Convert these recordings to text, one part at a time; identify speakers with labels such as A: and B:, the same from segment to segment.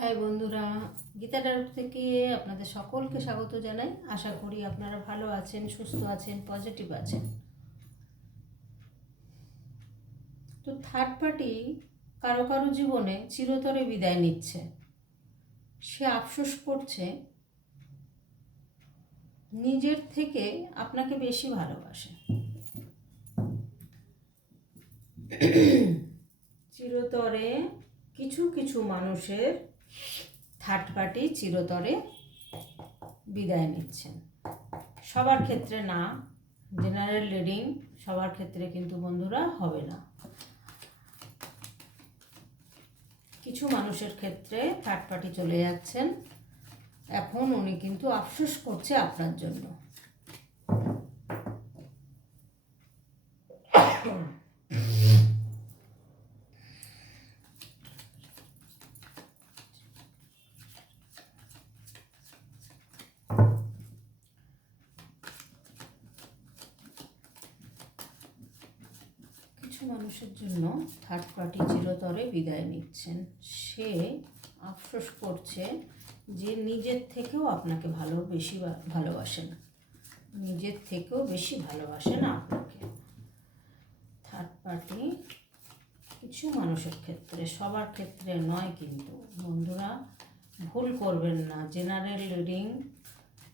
A: High বন্ধুরা, Gita dialogue থেকে আপনাদের সকলকে স্বাগত জানাই। আশা করি আপনারা ভালো আছেন, সুস্থ আছেন পজিটিভ আছেন। তো থার্ড পার্টি কারও কারও জীবনে চিরতরে বিদায় নিচ্ছে। সে আফসোস করছে, নিজের থেকে আপনাকে বেশি ভালোবাসে। চিরতরে কিছু কিছু মানুষের থার্ড পার্টি চিরতরে বিদায় নিচ্ছেন। সবার ক্ষেত্রে না, জেনারেল রিডিং সবার ক্ষেত্রে কিন্তু বন্ধুরা হবে না। কিছু মানুষের ক্ষেত্রে থার্ড পার্টি চলে যাচ্ছেন। এখন উনি কিন্তু আফসোস করছে আপনার জন্য কিছু মানুষের জন্য থার্ড পার্টি চিরতরে বিদায় নিচ্ছেন। সে আফসোস করছে যে নিজের থেকেও আপনাকে ভালো, বেশি বা- ভালোবাসেন নিজের থেকেও বেশি ভালোবাসেন আপনাকে। থার্ড পার্টি কিছু মানুষের ক্ষেত্রে, সবার ক্ষেত্রে নয় কিন্তু। বন্ধুরা, ভুল করবেন না। জেনারেল রিডিং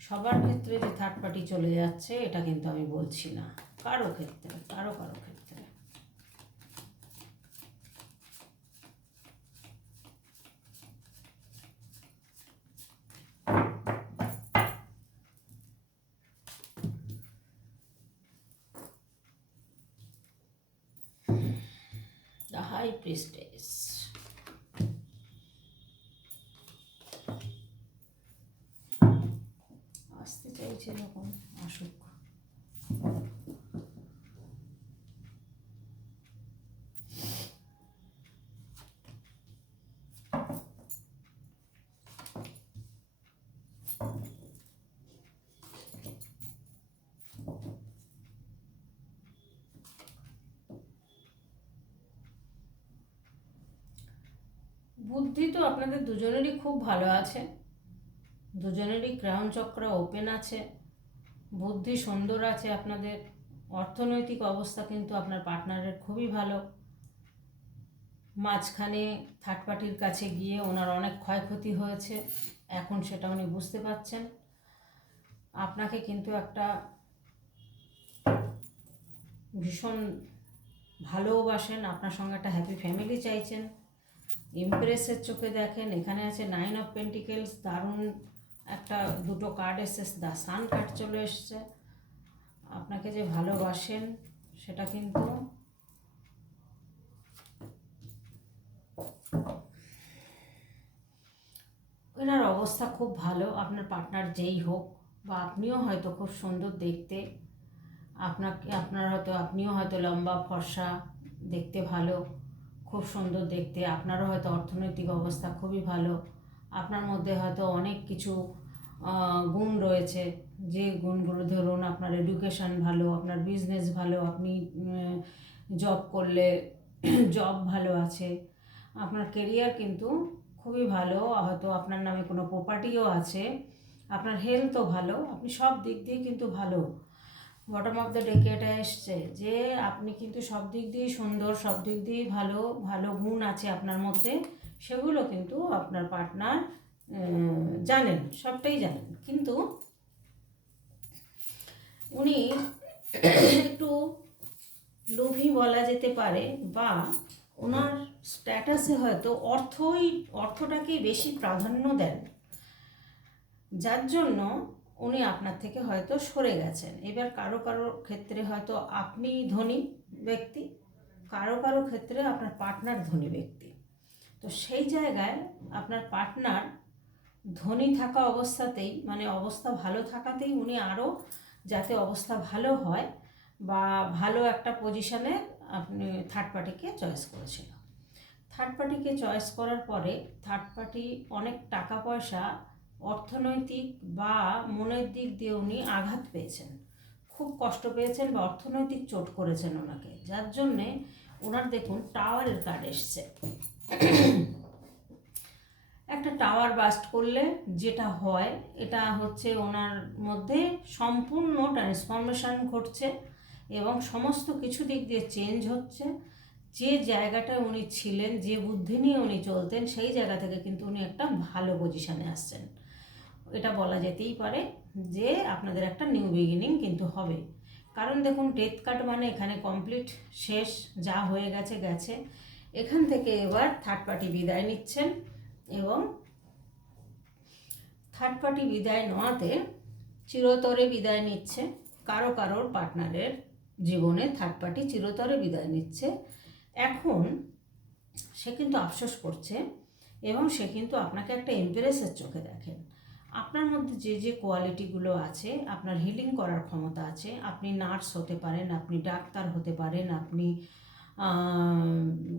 A: সবার ক্ষেত্রে যে থার্ড পার্টি চলে যাচ্ছে, এটা কিন্তু আমি বলছি না। কারও ক্ষেত্রে, কারও কারও ক্ষেত্রে। this place. Hasta da içeri koy. Aşık. আপনাদের দুজনেরই খুব ভালো আছে। দুজনেরই ক্রাউন চক্র ওপেন আছে। বুদ্ধি সুন্দর আছে আপনাদের। অর্থনৈতিক অবস্থা কিন্তু আপনার পার্টনারের খুবই ভালো। মাঝখানে থার্ড পার্টির কাছে গিয়ে ওনার অনেক ক্ষয়ক্ষতি হয়েছে। এখন সেটা উনি বুঝতে পারছেন। আপনাকে কিন্তু একটা ভীষণ ভালোবাসেন। আপনার সঙ্গে একটা হ্যাপি ফ্যামিলি চাইছেন। ইমপ্রেসের চোখে দেখেন, এখানে আছে নাইন অফ পেন্টিকেলস দারুণ একটা দুটো কার্ড এসছে দ্য সান কার্ড চলে এসছে। আপনাকে যে ভালোবাসেন, সেটা কিন্তু ওনার অবস্থা খুব ভালো, আপনার পার্টনার যেই হোক, বা আপনিও হয়তো খুব সুন্দর দেখতে, আপনাকে, আপনার হয়তো, আপনিও হয়তো লম্বা, ফর্সা, দেখতে ভালো। খুব সুন্দর দেখতে। আপনারও হয়তো অর্থনৈতিক অবস্থা খুবই ভালো। আপনার মধ্যে হয়তো অনেক কিছু গুণ রয়েছে। যে গুণগুলো ধরুন আপনার এডুকেশন ভালো, আপনার বিজনেস ভালো, আপনি জব করলে জব ভালো আছে। আপনার কেরিয়ার কিন্তু খুবই ভালো। হয়তো আপনার নামে কোনো প্রপার্টিও আছে। আপনার হেলথও ভালো। আপনি সব দিক দিয়ে কিন্তু ভালো। বটম অফ দ্য ডেকে এটা এসছে, যে আপনি কিন্তু সব দিক দিয়েই সুন্দর, সব দিক দিয়েই ভালো ভালো গুণ আছে আপনার মধ্যে, সেগুলো কিন্তু আপনার পার্টনার জানেন, সবটাই জানেন। কিন্তু উনি একটু লোভী বলা যেতে পারে বা ওনার স্ট্যাটাসে হয়তো অর্থই, অর্থটাকেই বেশি প্রাধান্য দেন। যার জন্য উনি আপনার থেকে হয়তো সরে গেছেন। এবার কারও কারও ক্ষেত্রে হয়তো আপনি ধনী ব্যক্তি, কারও কারও ক্ষেত্রে আপনার পার্টনার ধনী ব্যক্তি। তো সেই জায়গায় আপনার পার্টনার ধনী থাকা অবস্থাতেই মানে অবস্থা ভালো থাকাতেই উনি আরও যাতে অবস্থা ভালো হয় বা ভালো একটা পজিশনে আপনি থার্ড পার্টিকে চয়েস করেছিল থার্ড পার্টিকে চয়েস করার পরে থার্ড পার্টি অনেক টাকা পয়সা অর্থনৈতিক বা মনের দিক দিয়ে উনি আঘাত পেয়েছেন। খুব কষ্ট পেয়েছেন বা অর্থনৈতিক চোট করেছেন ওনাকে। যার জন্যে ওনার দেখুন টাওয়ারের কার্ড এসছে। একটা টাওয়ার বাস্ট করলে যেটা হয়, এটা হচ্ছে ওনার মধ্যে সম্পূর্ণ ট্রান্সফরমেশন ঘটছে এবং সমস্ত কিছু দিক দিয়ে চেঞ্জ হচ্ছে। যে জায়গাটায় উনি ছিলেন, যে বুদ্ধি নিয়ে উনি চলতেন, সেই জায়গা থেকে কিন্তু উনি একটা ভালো পজিশানে আসছেন। এটা বলা যেতেই পারে যে আপনাদের একটা নিউ বিগিনিং কিন্তু হবে। কারণ দেখুন ডেথ কার্ড মানে এখানে কমপ্লিট শেষ, যা হয়ে গেছে গেছে। এখান থেকে এবার থার্ড পার্টি বিদায় নিচ্ছেন এবং থার্ড পার্টি বিদায় নেওয়াতে চিরতরে বিদায় নিচ্ছে। কারও কারোর পার্টনারের জীবনে থার্ড পার্টি চিরতরে বিদায় নিচ্ছে। এখন সে কিন্তু আফসোস করছে এবং সে কিন্তু আপনাকে একটা এমপ্রেসের চোখে দেখেন। আপনার মধ্যে যে যে কোয়ালিটিগুলো আছে, আপনার হিলিং করার ক্ষমতা আছে, আপনি নার্স হতে পারেন, আপনি ডাক্তার হতে পারেন, আপনি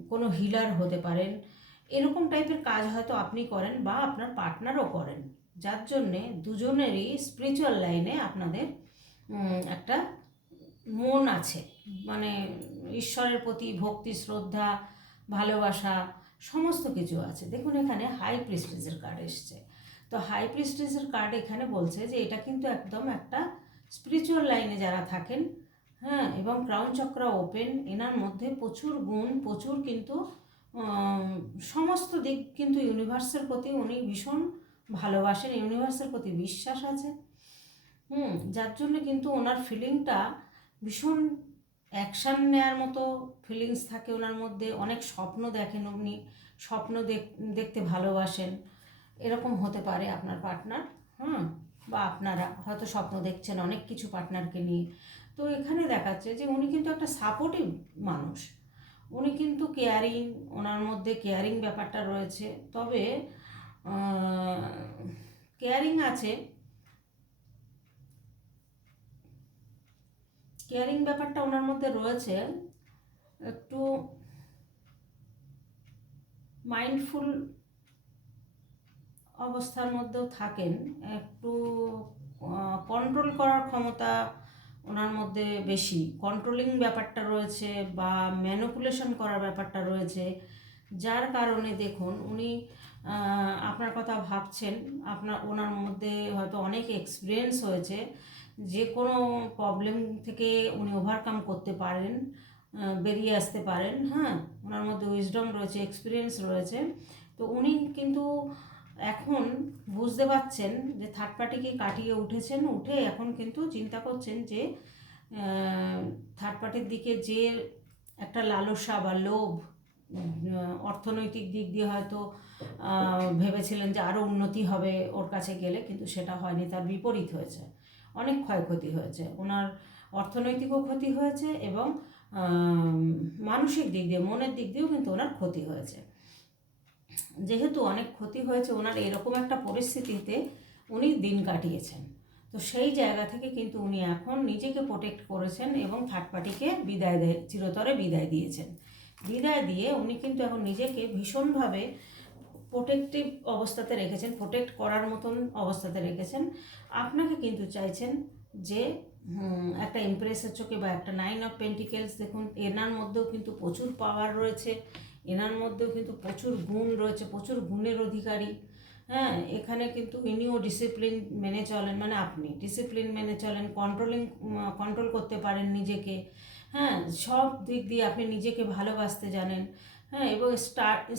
A: কোনো হিলার হতে পারেন, এরকম টাইপের কাজ হয়তো আপনি করেন বা আপনার পার্টনারও করেন। যার জন্যে দুজনেরই স্পিরিচুয়াল লাইনে আপনাদের একটা মন আছে। মানে ঈশ্বরের প্রতি ভক্তি, শ্রদ্ধা, ভালোবাসা, সমস্ত কিছু আছে। দেখুন এখানে হাই প্রেস্টিজের কার্ড এসছে। তো হাই প্রেস্টিজের কার্ড এখানে বলছে যে এটা কিন্তু একদম একটা স্পিরিচুয়াল লাইনে যারা থাকেন হ্যাঁ এবং ক্রাউন চক্র ওপেন এনার মধ্যে প্রচুর গুণ, প্রচুর কিন্তু সমস্ত দিক কিন্তু ইউনিভার্সের প্রতি উনি ভীষণ ভালোবাসেন ইউনিভার্সের প্রতি বিশ্বাস আছে। হুম, যার জন্য কিন্তু ওনার ফিলিংটা ভীষণ অ্যাকশান নেওয়ার মতো ফিলিংস থাকে ওনার মধ্যে, অনেক স্বপ্ন দেখেন উনি, স্বপ্ন দেখ- দেখতে ভালোবাসেন। এরকম হতে পারে আপনার পার্টনার হুম? বা আপনারা হয়তো স্বপ্ন দেখছেন অনেক কিছু পার্টনারকে নিয়ে। তো এখানে দেখাচ্ছে যে উনি কিন্তু একটা সাপোর্টিভ মানুষ। উনি কিন্তু কেয়ারিং ওনার মধ্যে কেয়ারিং ব্যাপারটা রয়েছে। তবে কেয়ারিং আছে। কেয়ারিং ব্যাপারটা ওনার মধ্যে রয়েছে। একটু মাইন্ডফুল অবস্থার মধ্যেও থাকেন, একটু কন্ট্রোল করার ক্ষমতা ওনার মধ্যে বেশি। কন্ট্রোলিং ব্যাপারটা রয়েছে বা ম্যানুপুলেশন করার ব্যাপারটা রয়েছে। যার কারণে দেখুন, উনি আপনার কথা ভাবছেন, আপনার, ওনার মধ্যে হয়তো অনেক এক্সপিরিয়েন্স হয়েছে। যে কোনো প্রবলেম থেকে উনি ওভারকাম করতে পারেন বেরিয়ে আসতে পারেন হ্যাঁ? ওনার মধ্যে উইজডম রয়েছে এক্সপিরিয়েন্স রয়েছে। তো উনি কিন্তু এখন বুঝতে পারছেন যে থার্ড পার্টিকে কাটিয়ে উঠেছেন, উঠে এখন কিন্তু চিন্তা করছেন যে থার্ড পার্টির দিকে যে একটা লালসা বা লোভ অর্থনৈতিক দিক দিয়ে হয়তো ভেবেছিলেন যে আরও উন্নতি হবে ওর কাছে গেলে, কিন্তু সেটা হয়নি, তার বিপরীত হয়েছে। অনেক ক্ষয়ক্ষতি হয়েছে। ওনার অর্থনৈতিকও ক্ষতি হয়েছে এবং মানসিক দিক দিয়ে, মনের দিক দিয়েও কিন্তু ওনার ক্ষতি হয়েছে। যেহেতু অনেক ক্ষতি হয়েছে ওনার এরকম একটা পরিস্থিতিতে উনি দিন কাটিয়েছেন। তো সেই জায়গা থেকে কিন্তু উনি এখন নিজেকে প্রোটেক্ট করেছেন এবং থার্ড পার্টিকে বিদায় দেয়, চিরতরে বিদায় দিয়েছেন। বিদায় দিয়ে উনি কিন্তু এখন নিজেকে ভীষণভাবে প্রোটেক্টিভ অবস্থাতে রেখেছেন প্রোটেক্ট করার মতন অবস্থাতে রেখেছেন। আপনাকে কিন্তু চাইছেন যে একটা ইমপ্রেসের চোখে বা একটা নাইন অফ পেন্টিকেলস দেখুন, এনার মধ্যেও কিন্তু প্রচুর পাওয়ার রয়েছে। এনার মধ্যেও কিন্তু প্রচুর গুণ রয়েছে, প্রচুর গুণের অধিকারী। হ্যাঁ এখানে কিন্তু ইনিও ডিসিপ্লিন মেনে চলেন মানে আপনি ডিসিপ্লিন মেনে চলেন কন্ট্রোলিং কন্ট্রোল করতে পারেন নিজেকে। হ্যাঁ সব দিক দিয়ে আপনি নিজেকে ভালোবাসতে জানেন। হ্যাঁ এবং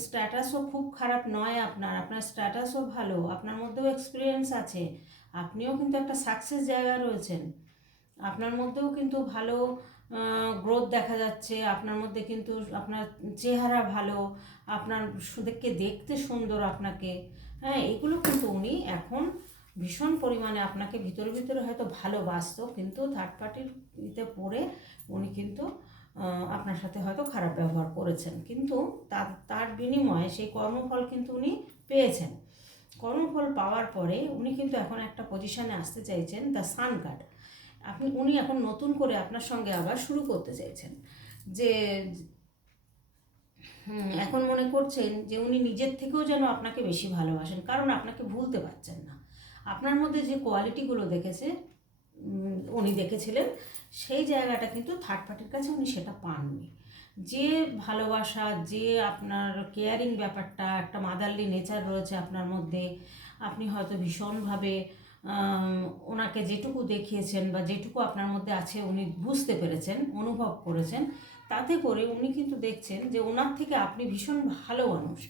A: স্ট্যাটাসও খুব খারাপ নয় আপনার আপনার স্ট্যাটাসও ভালো, আপনার মধ্যেও এক্সপিরিয়েন্স আছে, আপনিও কিন্তু একটা সাকসেস জায়গা রয়েছেন। আপনার মধ্যেও কিন্তু ভালো গ্রোথ দেখা যাচ্ছে, আপনার মধ্যে কিন্তু আপনার চেহারা ভালো, আপনার দেখতে দেখতে সুন্দর আপনাকে। হ্যাঁ এগুলো কিন্তু উনি এখন ভীষণ পরিমাণে আপনাকে ভিতরে ভিতরে হয়তো ভালোবাসতো, কিন্তু থার্ড পার্টির ইতে পড়ে উনি কিন্তু আপনার সাথে হয়তো খারাপ ব্যবহার করেছেন। কিন্তু তার তার বিনিময়ে সেই কর্মফল কিন্তু উনি পেয়েছেন। কর্মফল পাওয়ার পরে উনি কিন্তু এখন একটা পজিশানে আসতে চাইছেন দ্য সান কার্ড আপনি, উনি এখন নতুন করে আপনার সঙ্গে আবার শুরু করতে চাইছেন। যে এখন মনে করছেন যে উনি নিজের থেকেও যেন আপনাকে বেশি ভালোবাসেন, কারণ আপনাকে ভুলতে পারছেন না। আপনার মধ্যে যে কোয়ালিটিগুলো দেখেছে উনি দেখেছিলেন, সেই জায়গাটা কিন্তু থার্ড পার্টির কাছে উনি সেটা পাননি। যে ভালোবাসা, যে আপনার কেয়ারিং ব্যাপারটা, একটা মাদারলি নেচার রয়েছে আপনার মধ্যে, আপনি হয়তো ভীষণভাবে ওনাকে যেটুকু দেখিয়েছেন বা যেটুকু আপনার মধ্যে আছে, উনি বুঝতে পেরেছেন, অনুভব করেছেন, তাতে করে উনি কিন্তু দেখছেন যে ওনার থেকে আপনি ভীষণ ভালো মানুষ।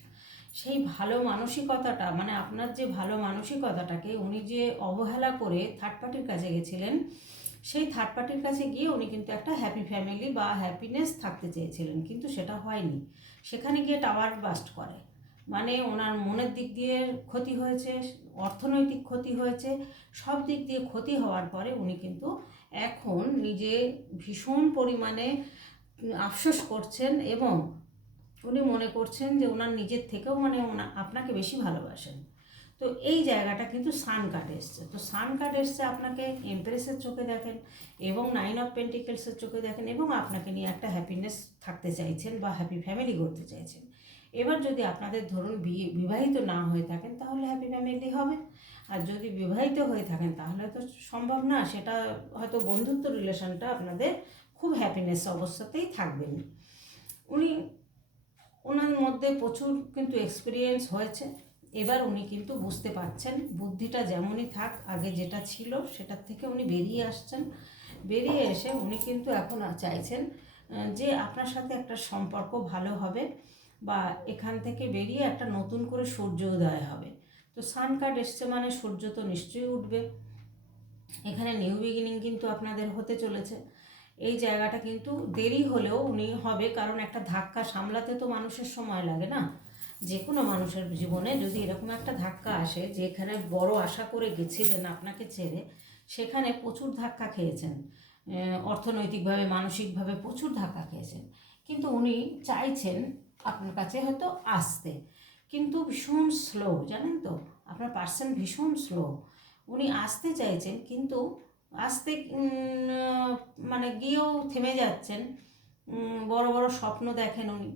A: সেই ভালো মানসিকতাটা মানে আপনার যে ভালো মানসিকতাটাকে উনি যে অবহেলা করে থার্ড পার্টির কাছে গেছিলেন, সেই থার্ড পার্টির কাছে গিয়ে উনি কিন্তু একটা হ্যাপি ফ্যামিলি বা হ্যাপিনেস থাকতে চেয়েছিলেন, কিন্তু সেটা হয়নি। সেখানে গিয়ে টাওয়ার বাস্ট করে। মানে ওনার মনের দিক দিয়ে ক্ষতি হয়েছে, অর্থনৈতিক ক্ষতি হয়েছে, সব দিক দিয়ে ক্ষতি হওয়ার পরে উনি কিন্তু এখন নিজে ভীষণ পরিমাণে আফসোস করছেন এবং উনি মনে করছেন যে ওনার নিজের থেকেও মানে ওনা, আপনাকে বেশি ভালোবাসেন। তো এই জায়গাটা কিন্তু সান কার্ড এসছে। তো সান কার্ড এসছে আপনাকে এমপ্রেসের চোখে দেখেন এবং নাইন অফ পেন্টিকেলসের চোখে দেখেন এবং আপনাকে নিয়ে একটা হ্যাপিনেস থাকতে চাইছেন বা হ্যাপি ফ্যামিলি করতে চাইছেন। এবার যদি আপনাদের ধরুন বিয়ে বিবাহিত না হয়ে থাকেন, তাহলে হ্যাপি ফ্যামিলি হবে। আর যদি বিবাহিত হয়ে থাকেন, তাহলে তো সম্ভব না, সেটা হয়তো বন্ধুত্ব রিলেশনটা আপনাদের খুব হ্যাপিনেস অবস্থাতেই থাকবেন উনি, ওনার মধ্যে প্রচুর কিন্তু এক্সপিরিয়েন্স হয়েছে। এবার উনি কিন্তু বুঝতে পারছেন, বুদ্ধিটা যেমনই থাক, আগে যেটা ছিল সেটার থেকে উনি বেরিয়ে আসছেন। বেরিয়ে এসে উনি কিন্তু এখন চাইছেন যে আপনার সাথে একটা সম্পর্ক ভালো হবে। বা এখান থেকে বেরিয়ে একটা নতুন করে সূর্য উদয় হবে। তো সান কার্ড এসছে মানে সূর্য তো নিশ্চয়ই উঠবে। এখানে নিউ বিগিনিং কিন্তু আপনাদের হতে চলেছে। এই জায়গাটা কিন্তু দেরি হলেও উনি হবে কারণ একটা ধাক্কা সামলাতে তো মানুষের সময় লাগে না। যে কোনো মানুষের জীবনে যদি এরকম একটা ধাক্কা আসে যেখানে বড় আশা করে গেছিলেন আপনাকে ছেড়ে, সেখানে প্রচুর ধাক্কা খেয়েছেন। অর্থনৈতিকভাবে, মানসিকভাবে প্রচুর ধাক্কা খেয়েছেন। কিন্তু উনি চাইছেন আপনার কাছে হয়তো আসতে। কিন্তু ভীষণ স্লো জানেন তো? আপনার পার্সন ভীষণ স্লো উনি আসতে চাইছেন, কিন্তু আসতে মানে গিয়েও থেমে যাচ্ছেন। বড় বড় স্বপ্ন দেখেন উনি।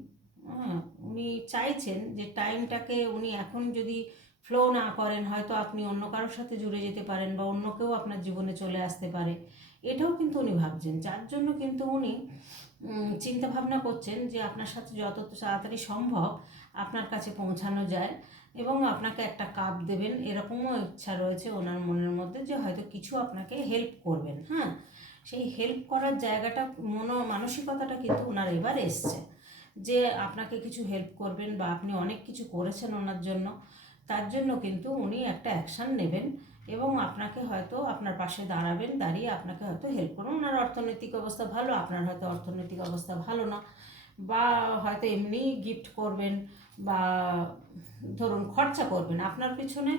A: হ্যাঁ উনি চাইছেন যে টাইমটাকে উনি এখন যদি ফ্লো না করেন, হয়তো আপনি অন্য কারোর সাথে জুড়ে যেতে পারেন বা অন্য কেউ আপনার জীবনে চলে আসতে পারে। এটাও কিন্তু উনি ভাবছেন। যার জন্য কিন্তু উনি চিন্তা ভাবনা করছেন যে আপনার সাথে যত তাড়াতাড়ি সম্ভব আপনার কাছে পৌঁছানো যায় এবং আপনাকে একটা কাপ দেবেন। এরকমও ইচ্ছা রয়েছে ওনার মনের মধ্যে যে হয়তো কিছু আপনাকে হেল্প করবেন হ্যাঁ? সেই হেল্প করার জায়গাটা, মনো মানসিকতাটা কিন্তু ওনার এবার এসছে যে আপনাকে কিছু হেল্প করবেন বা আপনি অনেক কিছু করেছেন ওনার জন্য, তার জন্য কিন্তু উনি একটা অ্যাকশান নেবেন। এবং আপনাকে হয়তো আপনার পাশে দাঁড়াবেন, দাঁড়িয়ে আপনাকে হয়তো হেল্প করুন। ওনার অর্থনৈতিক অবস্থা ভালো, আপনার হয়তো অর্থনৈতিক অবস্থা ভালো না। বা হয়তো এমনি গিফট করবেন বা ধরুন খরচা করবেন। আপনার পিছনে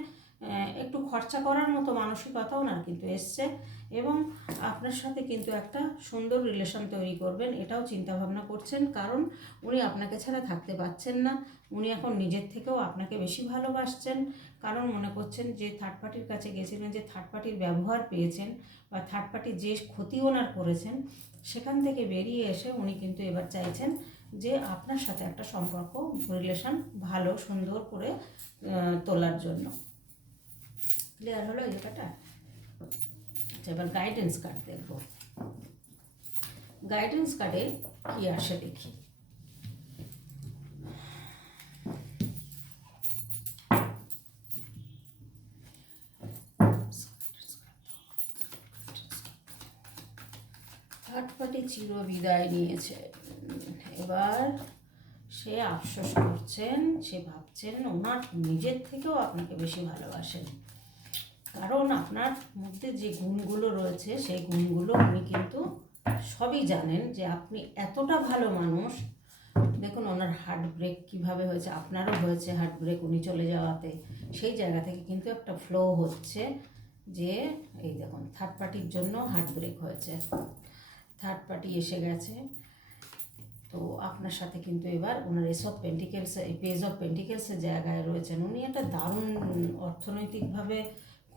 A: একটু খরচা করার মতো মানসিকতা ওনার কিন্তু এসছে। এবং আপনার সাথে কিন্তু একটা সুন্দর রিলেশন তৈরি করবেন, এটাও চিন্তা ভাবনা করছেন। কারণ উনি আপনাকে ছাড়া থাকতে পারছেন না। উনি এখন নিজের থেকেও আপনাকে বেশি ভালোবাসছেন। কারণ মনে করছেন যে থার্ড পার্টির কাছে গেছিলেন, যে থার্ড পার্টির ব্যবহার পেয়েছেন বা থার্ড পার্টি যে ক্ষতি ওনার করেছেন, সেখান থেকে বেরিয়ে এসে উনি কিন্তু এবার চাইছেন যে আপনার সাথে একটা সম্পর্ক রিলেশন ভালো, সুন্দর করে তোলার জন্য। ক্লিয়ার হলো? এই জায়গাটা আচ্ছা এবার গাইডেন্স কার্ড দেখব। গাইডেন্স কার্ডে কি আসে দেখি। পার্টি চির বিদায় নিয়েছে। এবার সে আফসোস করছেন, সে ভাবছেন, ওনার নিজের থেকেও আপনাকে বেশি ভালোবাসেন। কারণ আপনার মধ্যে যে গুণগুলো রয়েছে, সেই গুণগুলো উনি কিন্তু সবই জানেন যে আপনি এতটা ভালো মানুষ। দেখুন, ওনার হার্ট ব্রেক কীভাবে হয়েছে, আপনারও হয়েছে হার্ট ব্রেক উনি চলে যাওয়াতে। সেই জায়গা থেকে কিন্তু একটা ফ্লো হচ্ছে যে, এই দেখুন থার্ড পার্টির জন্য হার্ট ব্রেক হয়েছে। থার্ড পার্টি এসে গেছে। তো আপনার সাথে কিন্তু এবার ওনার এসব পেন্টিকেলস পেজ অফ পেন্টিকেলসের জায়গায় রয়েছেন। উনি একটা দারুণ অর্থনৈতিকভাবে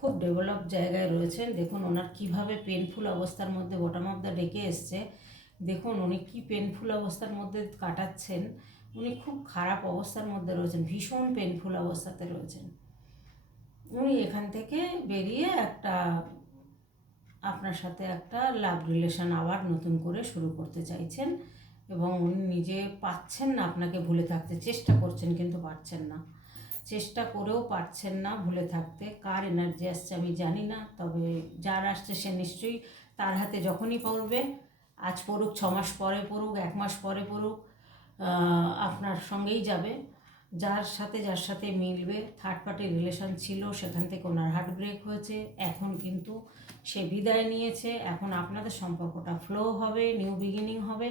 A: খুব ডেভেলপ জায়গায় রয়েছেন। দেখুন, ওনার কীভাবে পেনফুল অবস্থার মধ্যে বটম অফ দ্য ডেকে এসছে। দেখুন, উনি কি পেনফুল অবস্থার মধ্যে কাটাচ্ছেন। উনি খুব খারাপ অবস্থার মধ্যে রয়েছেন, ভীষণ পেনফুল অবস্থাতে রয়েছেন। উনি এখান থেকে বেরিয়ে একটা, আপনার সাথে একটা লাভ রিলেশন আবার নতুন করে শুরু করতে চাইছেন এবং উনি নিজে পাচ্ছেন না, আপনাকে ভুলে থাকতে, চেষ্টা করছেন কিন্তু পারছেন না। চেষ্টা করেও পারছেন না ভুলে থাকতে। কার এনার্জি আসছে আমি জানি না, তবে যার আসছে সে নিশ্চয়ই তার হাতে যখনই পড়বে, আজ পড়ুক, ছ মাস পরে পড়ুক, এক মাস পরে পড়ুক আপনার সঙ্গেই যাবে। যার সাথে যার সাথে মিলবে থার্ড পার্টি রিলেশন ছিল, সেখান থেকে ওনার হার্ট ব্রেক হয়েছে। এখন কিন্তু সে বিদায় নিয়েছে। এখন আপনাদের সম্পর্কটা ফ্লো হবে নিউ বিগিনিং হবে।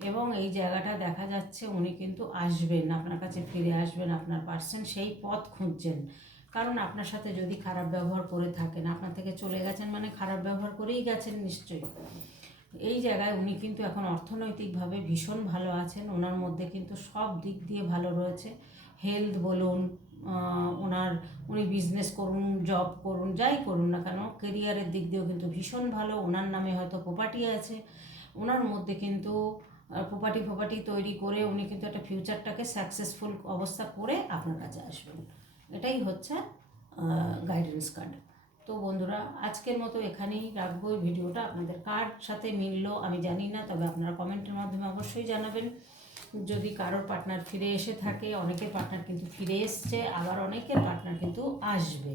A: এবং এই জায়গাটা দেখা যাচ্ছে উনি কিন্তু আসবেন, আপনার কাছে ফিরে আসবেন, আপনার পার্সন সেই পথ খুঁজছেন। কারণ আপনার সাথে যদি খারাপ ব্যবহার করে থাকেন, আপনার থেকে চলে গেছেন মানে খারাপ ব্যবহার করেই গেছেন নিশ্চয়ই। এই জায়গায় উনি কিন্তু এখন অর্থনৈতিকভাবে ভীষণ ভালো আছেন, ওনার মধ্যে কিন্তু সব দিক দিয়ে ভালো রয়েছে। হেলথ বলুন ওনার, উনি বিজনেস করুন জব করুন, যাই করুন না কেন কেরিয়ারের দিক দিয়েও কিন্তু ভীষণ ভালো। ওনার নামে হয়তো প্রপার্টি আছে। ওনার মধ্যে কিন্তু প্রপার্টি ফোপার্টি তৈরি করে উনি কিন্তু একটা ফিউচারটাকে সাকসেসফুল অবস্থা করে আপনার কাছে আসবেন। এটাই হচ্ছে গাইডেন্স কার্ড তো বন্ধুরা, আজকের মতো এখানেই রাখব ভিডিওটা। আপনাদের কার সাথে মিললো আমি জানি না, তবে আপনারা কমেন্টের মাধ্যমে অবশ্যই জানাবেন। যদি কারোর পার্টনার ফিরে এসে থাকে, অনেকের পার্টনার কিন্তু ফিরে এসছে, আবার অনেকের পার্টনার কিন্তু আসবে।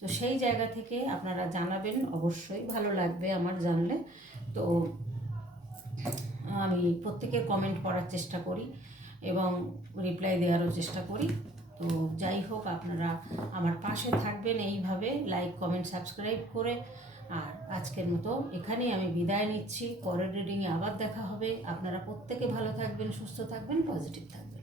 A: তো সেই জায়গা থেকে আপনারা জানাবেন, অবশ্যই ভালো লাগবে আমার জানলে। তো আমি প্রত্যেকের কমেন্ট পড়ার চেষ্টা করি এবং রিপ্লাই দেওয়ারও চেষ্টা করি। তো যাই হোক, আপনারা আমার পাশে থাকবেন এইভাবে। লাইক কমেন্ট সাবস্ক্রাইব করে। আর আজকের মতো এখানেই আমি বিদায় নিচ্ছি। পরের রিডিংয়ে আবার দেখা হবে। আপনারা প্রত্যেকে ভালো থাকবেন, সুস্থ থাকবেন পজিটিভ থাকবেন।